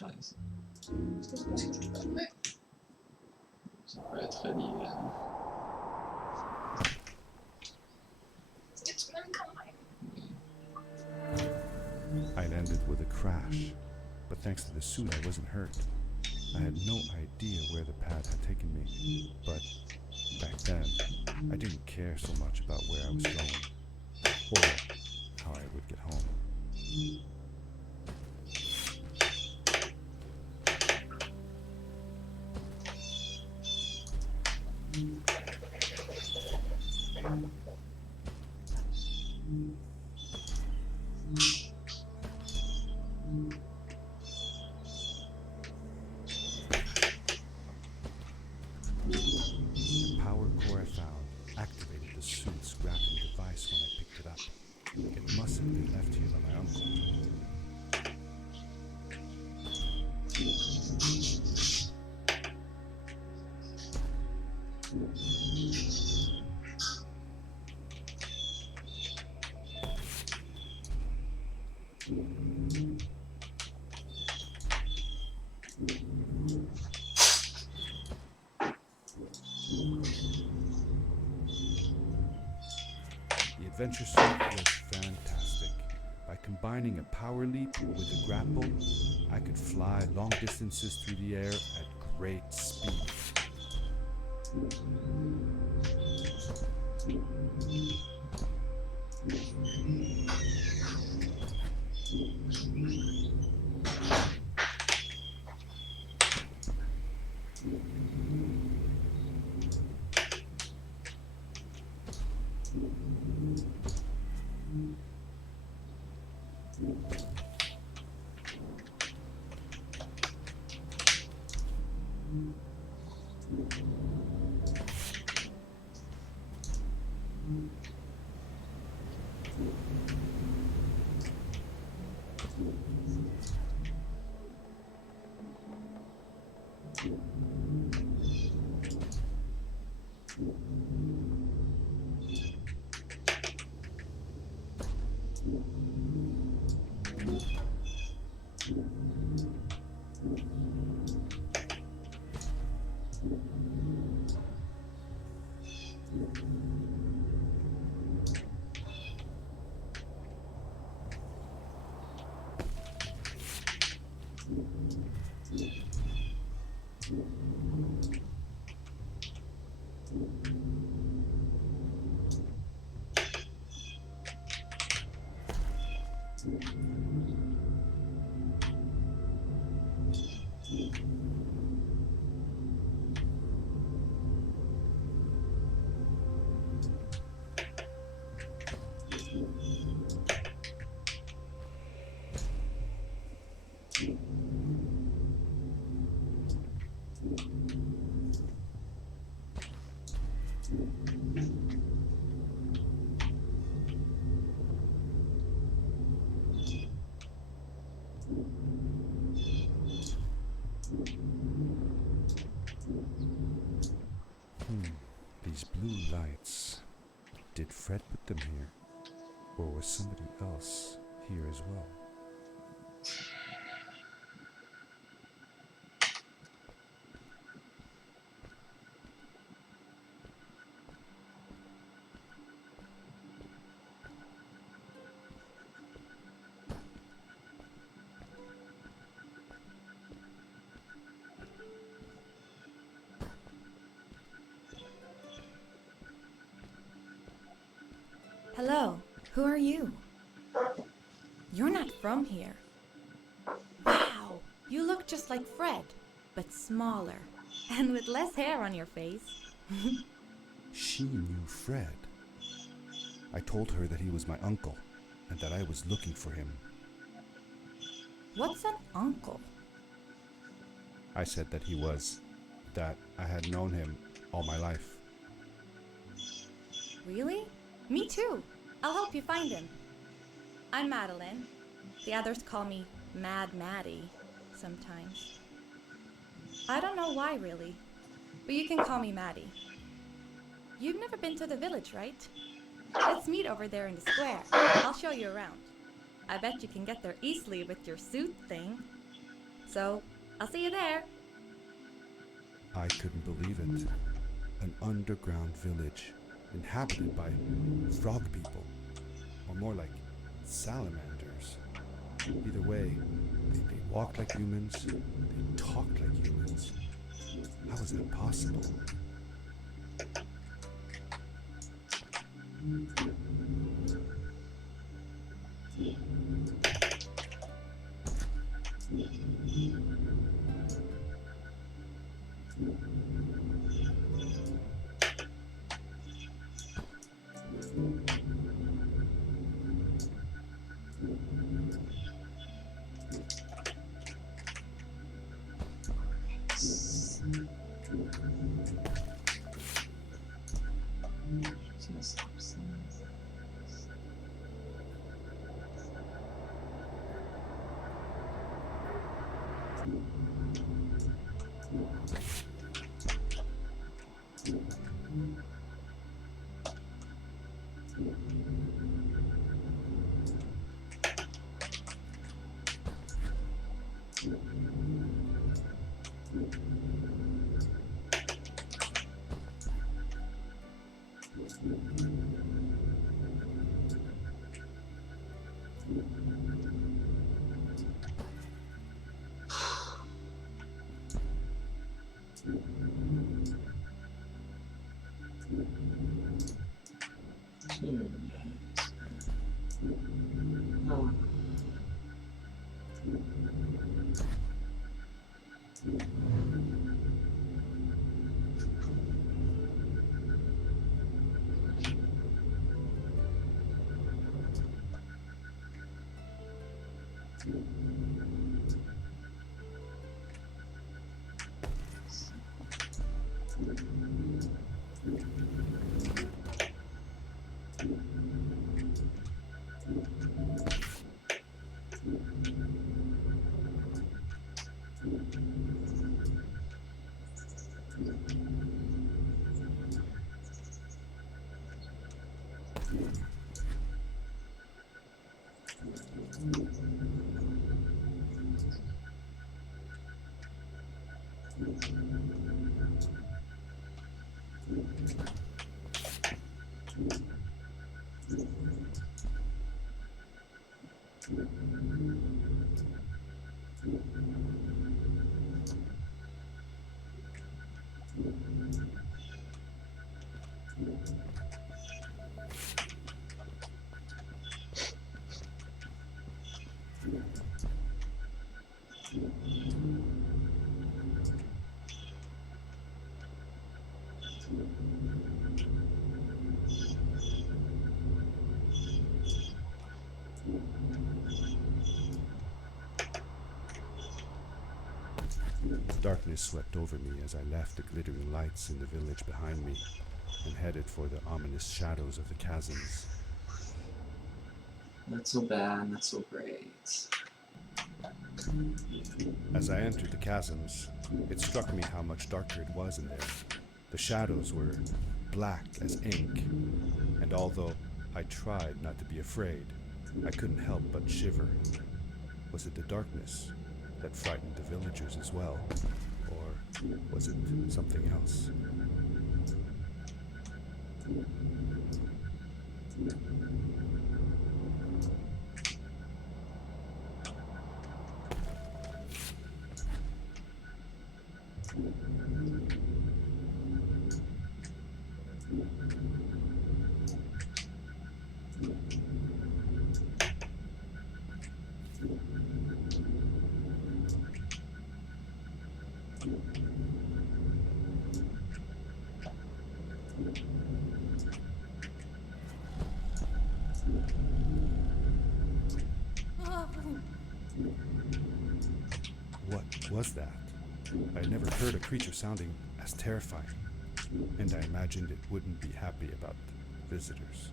classe. Ça peut être relié à... I landed with a crash, but thanks to the suit I wasn't hurt. I had no idea where the pad had taken me, but back then I didn't care so much about where I was going, or how I would get home. The power core I found activated the suit's grappling device when I picked it up. It must have been left here by my uncle. The adventure suit was fantastic. By combining a power leap with a grapple, I could fly long distances through the air at great speed. These blue lights. Did Fred put them here? Or was somebody else here as well? Hello, who are you? You're not from here. Wow, you look just like Fred, but smaller, and with less hair on your face. She knew Fred. I told her that he was my uncle, and that I was looking for him. What's an uncle? I said that he was, that I had known him all my life. Really? Me too. I'll help you find him. I'm Madeline. The others call me Mad Maddie sometimes. I don't know why really, but you can call me Maddie. You've never been to the village, right? Let's meet over there in the square. I'll show you around. I bet you can get there easily with your suit thing. So, I'll see you there. I couldn't believe it. An underground village inhabited by frog people, or more like salamanders. Either way, they walked like humans, they talked like humans. How is that possible? Darkness swept over me as I left the glittering lights in the village behind me and headed for the ominous shadows of the chasms. Not so bad, not so great. As I entered the chasms, it struck me how much darker it was in there. The shadows were black as ink, and although I tried not to be afraid, I couldn't help but shiver. Was it the darkness that frightened the villagers as well? Or was it something else? What was that? I had never heard a creature sounding as terrifying, and I imagined it wouldn't be happy about visitors.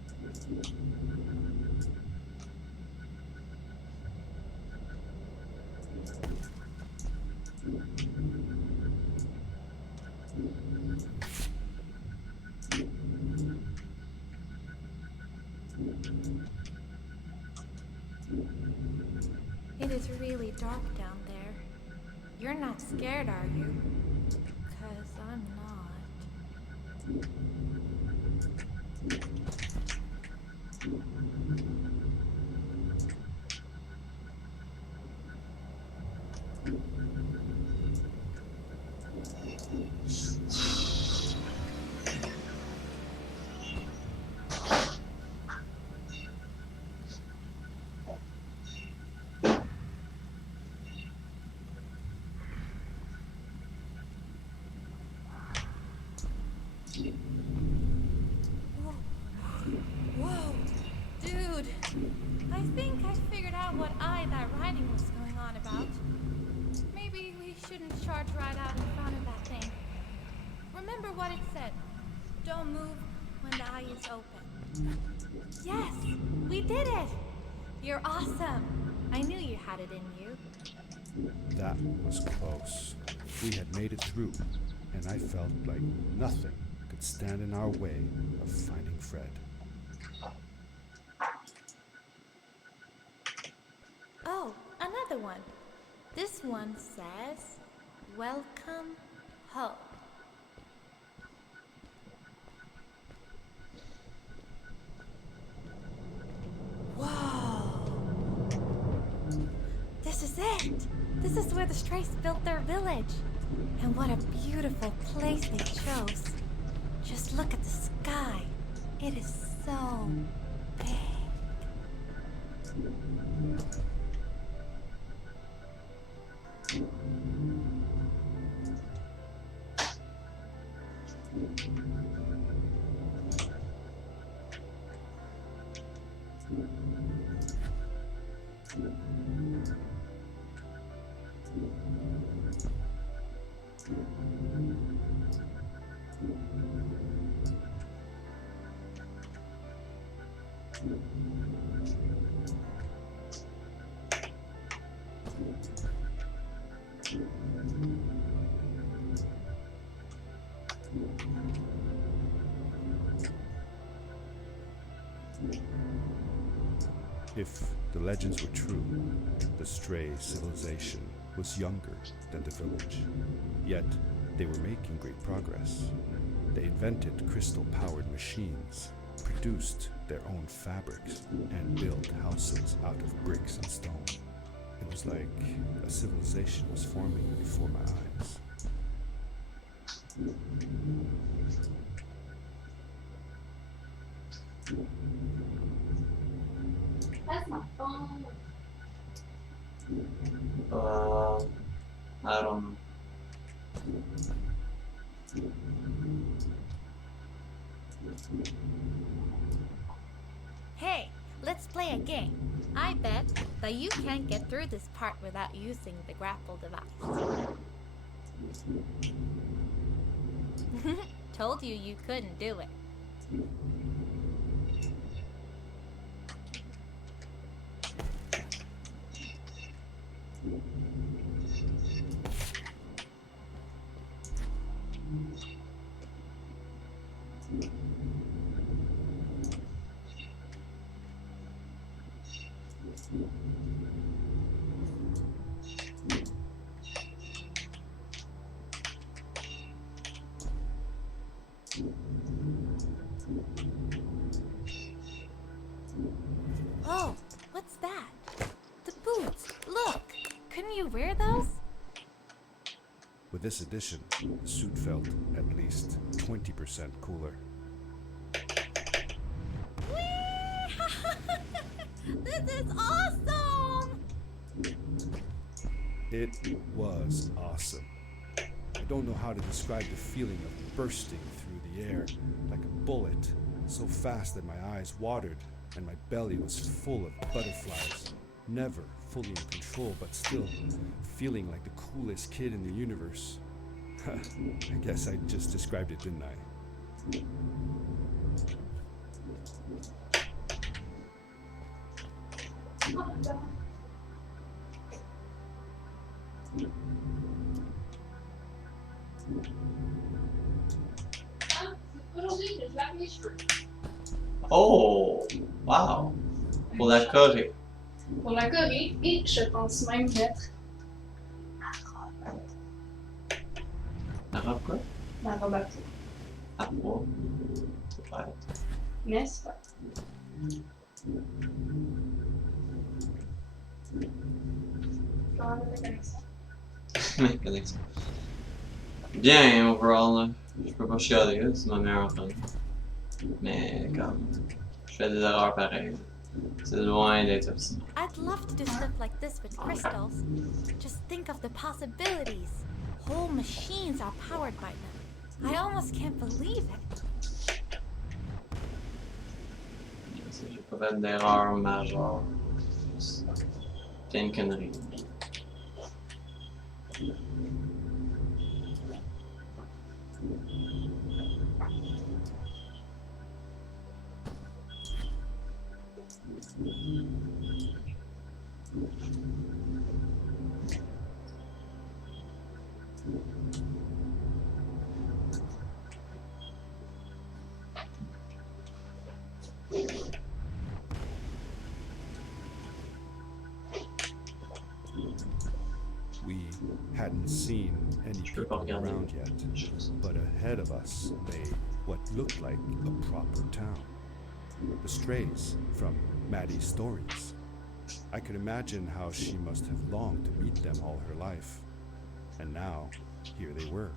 It is really dark down there. You're not scared, are you? 'Cause I'm not. Whoa, dude. I think I figured out what that writing was going on about. Maybe we shouldn't charge right out in front of that thing. Remember what it said. Don't move when the eye is open. Yes, we did it. You're awesome. I knew you had it in you. That was close. We had made it through, and I felt like nothing could stand in our way of finding Fred. Oh, another one. This one says, "Welcome home." Whoa! This is it! This is where the Strays built their village. And what a beautiful place they chose. Just look at the sky. It is so big. If the legends were true, the Stray civilization was younger than the village. Yet, they were making great progress. They invented crystal-powered machines, produced their own fabrics, and built houses out of bricks and stone. It was like a civilization was forming before my eyes. That's my phone. I don't know. Hey, let's play a game. I bet that you can't get through this part without using the grapple device. Told you you couldn't do it. Oh, what's that? The boots. Look, couldn't you wear those? With this addition, the suit felt at least 20% cooler. This is awesome! It was awesome. I don't know how to describe the feeling of bursting through the air like a bullet, so fast that my eyes watered and my belly was full of butterflies. Never fully in control, but still feeling like the coolest kid in the universe. I guess I just described it, didn't I? Aujourd'hui, je lave mes cheveux. Oh, wow. Pour la Corée. Pour la Corée, et je pense même mettre robe quoi? La robe à pied. À 3. Peut-être. N'est-ce pas? Je vais enlever la connexion. Mais connexion. Bien, overall, là. Je peux pas chialer, là, c'est ma meilleure run. Mais comme, je fais des erreurs pareilles. C'est loin d'être optimal. I'd love to do stuff like this with crystals. Just think of the possibilities. Whole machines are powered by them. I almost can't believe it. J'ai pas fait d'erreur majeure. C'est une connerie. We hadn't seen any Je peux pas people regarder. around yet, but ahead of us lay what looked like a proper town. The strays from Maddie's stories. I could imagine how she must have longed to meet them all her life. And now, here they were.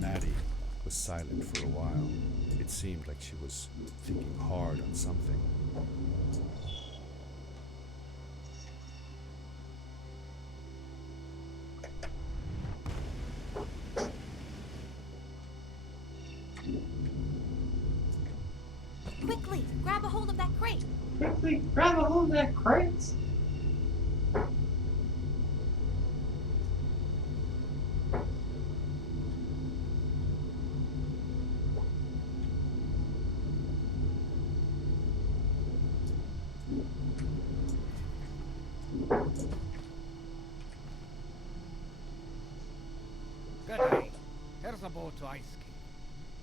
Maddie was silent for a while. It seemed like she was thinking hard on something. Quickly, grab a hold of that crate. Quickly, grab a hold of that crate! Good day. Here's a boat to Ice King.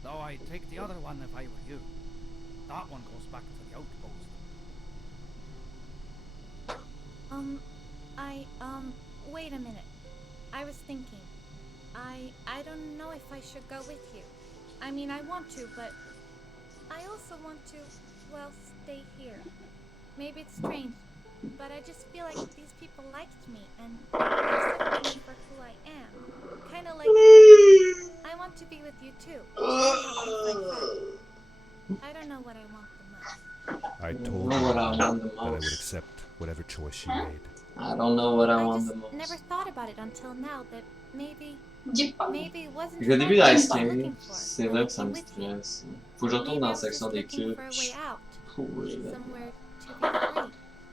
Though I'd take the other one if I were you. That one goes back to the outpost. Wait a minute. I was thinking. I don't know if I should go with you. I mean, I want to, but I also want to, well, stay here. Maybe it's strange, but I just feel like these people liked me and accepted me for who I am. Kind of like you. I want to be with you too. And help you find Fred. I don't know what I want the most. I told know her what I want the that I would most. accept whatever choice she made. I don't know what I I want just the most. never thought about it until now that maybe Dis pas. it wasn't Puis au début Fred I d'Ice was King, looking for c'est when là I que ça came me with you. stresse. Faut que je retourne Maybe dans I la was section just des looking cubes. for a way out, Pourri, là. somewhere to be free.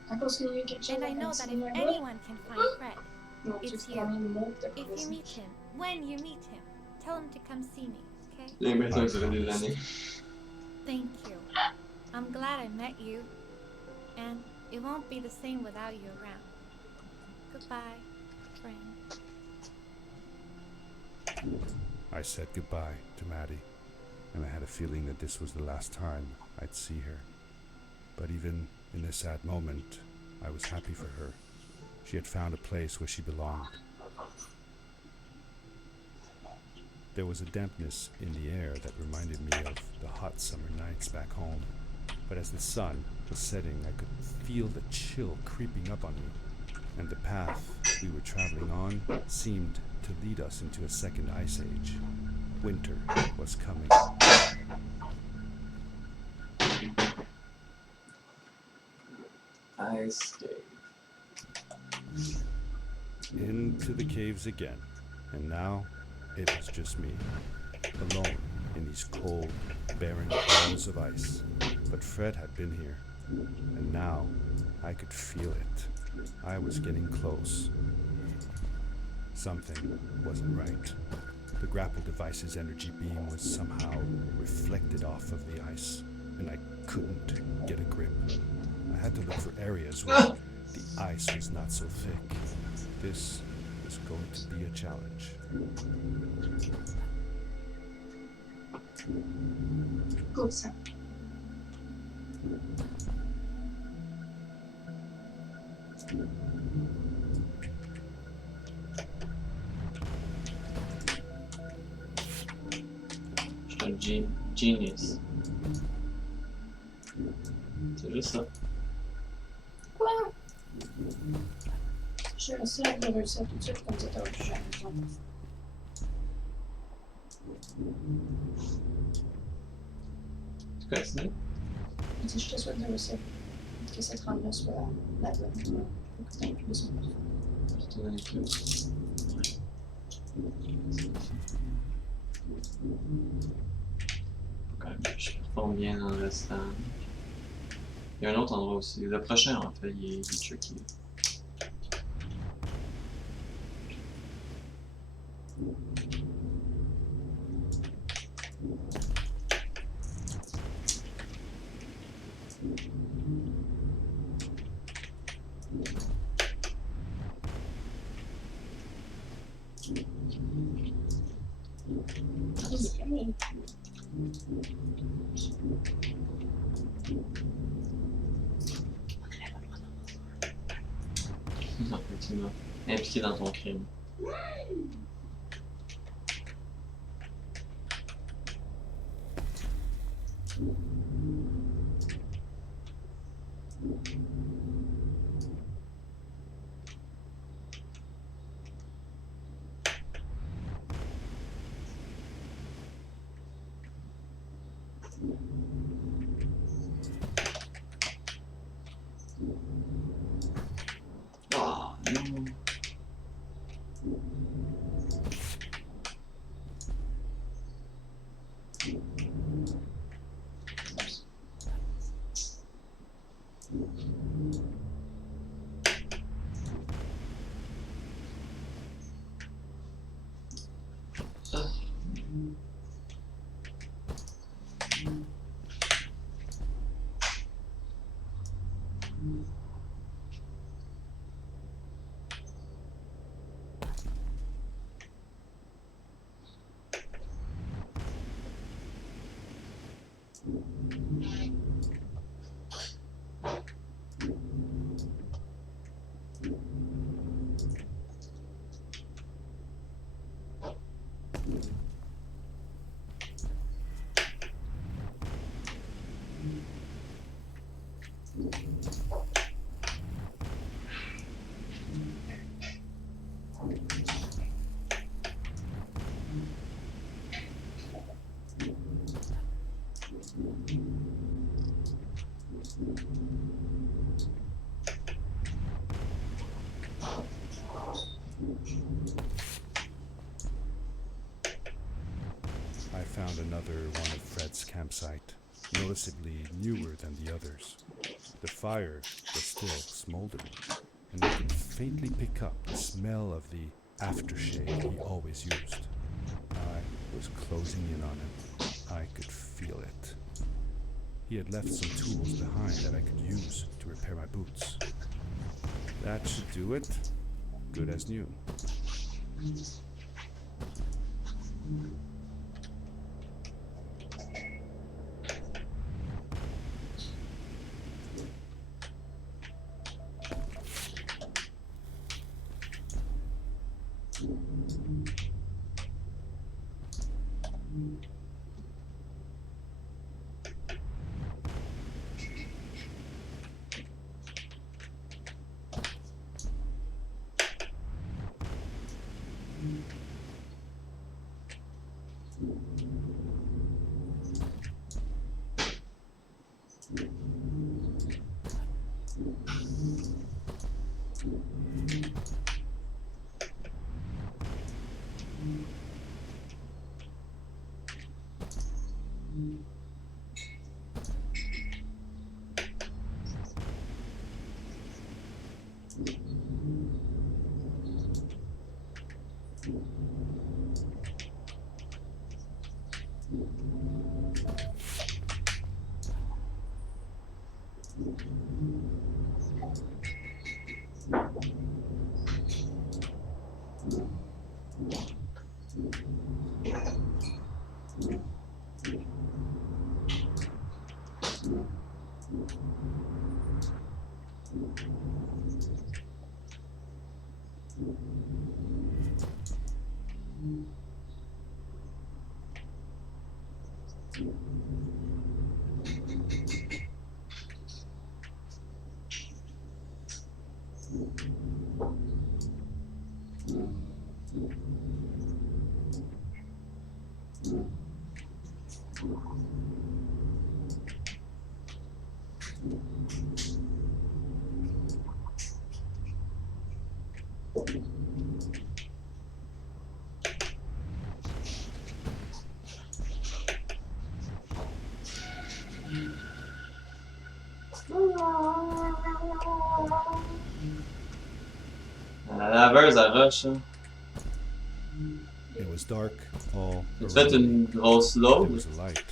À cause qu'il y a eu quelque chose And I à know that if continuer là. anyone can find Fred, Non, tu it's peux you. quand même monter if you meet him, when you meet him, tell him to come see me, okay? J'ai l'impression que ça fait des années. Thank you. I'm glad I met you, and it won't be the same without you around. Goodbye, friend. I said goodbye to Maddie, and I had a a feeling that this was the last time I'd see her. But even in this sad moment, I was happy for her. She had found a place where she belonged. There was a dampness in the air that reminded me of the hot summer nights back home. But as the sun was setting, I could feel the chill creeping up on me, and the path we were traveling on seemed to lead us into a second ice age. Winter was coming. Ice cave. Into the caves again, and now it was just me, alone in these cold, barren walls of ice. But Fred had been here, and now I could feel it. I was getting close. Something wasn't right. The grapple device's energy beam was somehow reflected off of the ice, and I couldn't get a grip. I had to look for areas where the ice was not so thick. This was going to be a challenge. Good sound. Je suis un genius. C'est juste ça. Quoi? Je vais essayer de réussir tout de suite comme ça t'auras plus jamais besoin de faire. Tu continues? Si je te souhaite de réussir, que cette rende-là soit la bonne, que tu n'aies plus besoin de faire. Je te donne plus. Faut quand même que je performe bien dans le restant. Il y a un autre endroit aussi. Le prochain, en fait, il est tricky. Non, effectivement. Impliqué dans ton crime. Ah, non. I found another one of Fred's campsite, noticeably newer than the others. The fire was still smoldering, and I could faintly pick up the smell of the aftershave he always used. I was closing in on him. I could feel it. He had left some tools behind that I could use to repair my boots. That should do it. Good as new. La laveuse à roche, hein. It was dark all Tu fait around me. une grosse There load? was a light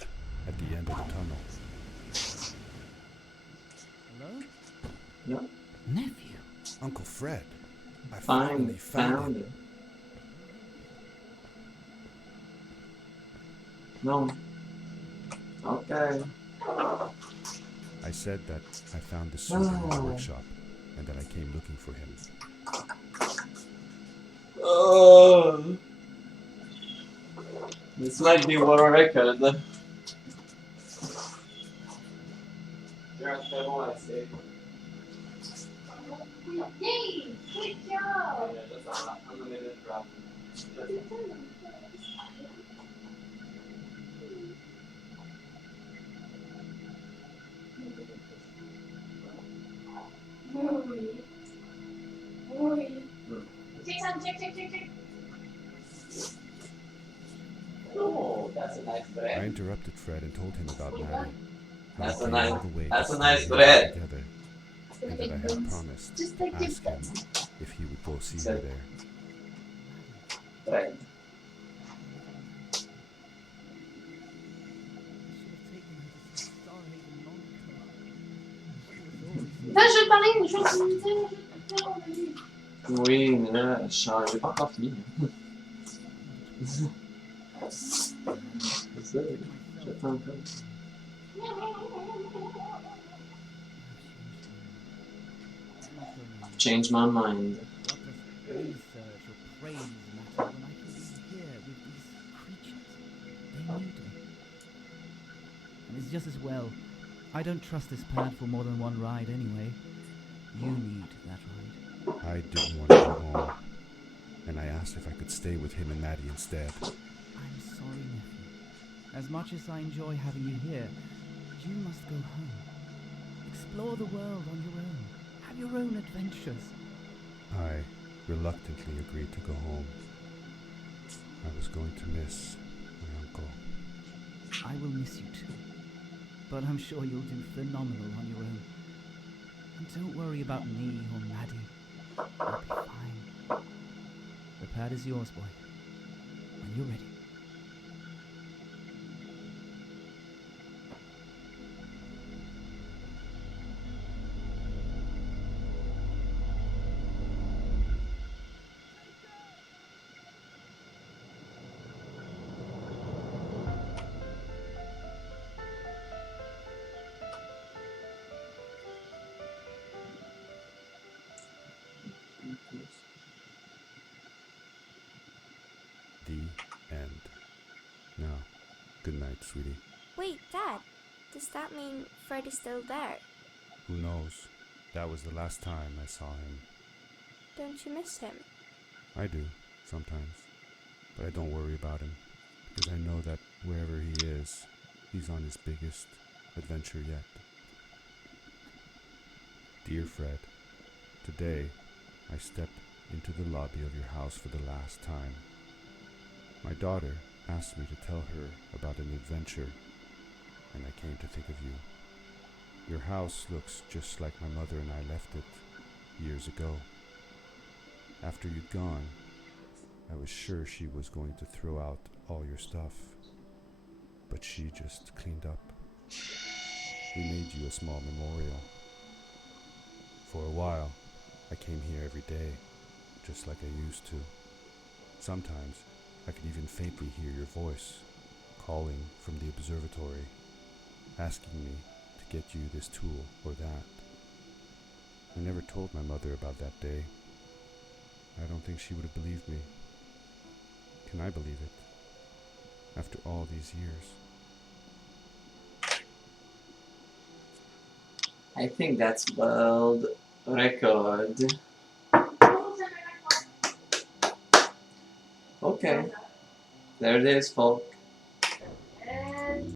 at the end of the tunnel. Hello? No. Nephew. Uncle Fred, I Finally finally found found it. it. No. Okay. I said that I found the suit in his workshop and that I came looking for him. Oh. This might be what a record. You're a très bon à essayer. Yay! Good job! Yeah, just unlimited drop. Hurry. Hurry. Check some, check. Oh, that's a nice I bread. interrupted Fred and told him about Maddie. How That's we a came nice- all the way that's to a nice stay bread. together, and that I had promised Just to like your ask him if he would go see So- her there. Bread. Là, je parlais une chose d'utilité. Oui, mais là, j'ai pas encore fini. C'est ça, j'attends un peu. Change my mind. What does research or praise matter when I can be here with these creatures? They need me. And it's just as well. I don't trust this pad for more than one ride anyway. You need that ride. I didn't want to go home, and I asked if I could stay with him and Maddie instead. I'm sorry, nephew. As much as I enjoy having you here, you must go home. Explore the world on your own. Have your own adventures. I reluctantly agreed to go home. I was going to miss my uncle. I will miss you too. But I'm sure you'll do phenomenal on your own. And don't worry about me or Maddie. You'll be fine. The pad is yours, boy. When you're ready. The end. Now, good night, sweetie. Wait, Dad. Does that mean Fred is still there? Who knows? That was the last time I saw him. Don't you miss him? I do, sometimes. But I don't worry about him, because I know that wherever he is, he's on his biggest adventure yet. Dear Fred, today I stepped into the lobby of your house for the last time. My daughter asked me to tell her about an adventure and I came to think of you. Your house looks just like my mother and I left it years ago. After you'd gone, I was sure she was going to throw out all your stuff, but she just cleaned up. We made you a small memorial. For a while, I came here every day, just like I used to. Sometimes, I could even faintly hear your voice, calling from the observatory, asking me to get you this tool or that. I never told my mother about that day. I don't think she would have believed me. Can I believe it? After all these years. I think that's world record. Okay. There it is, folks.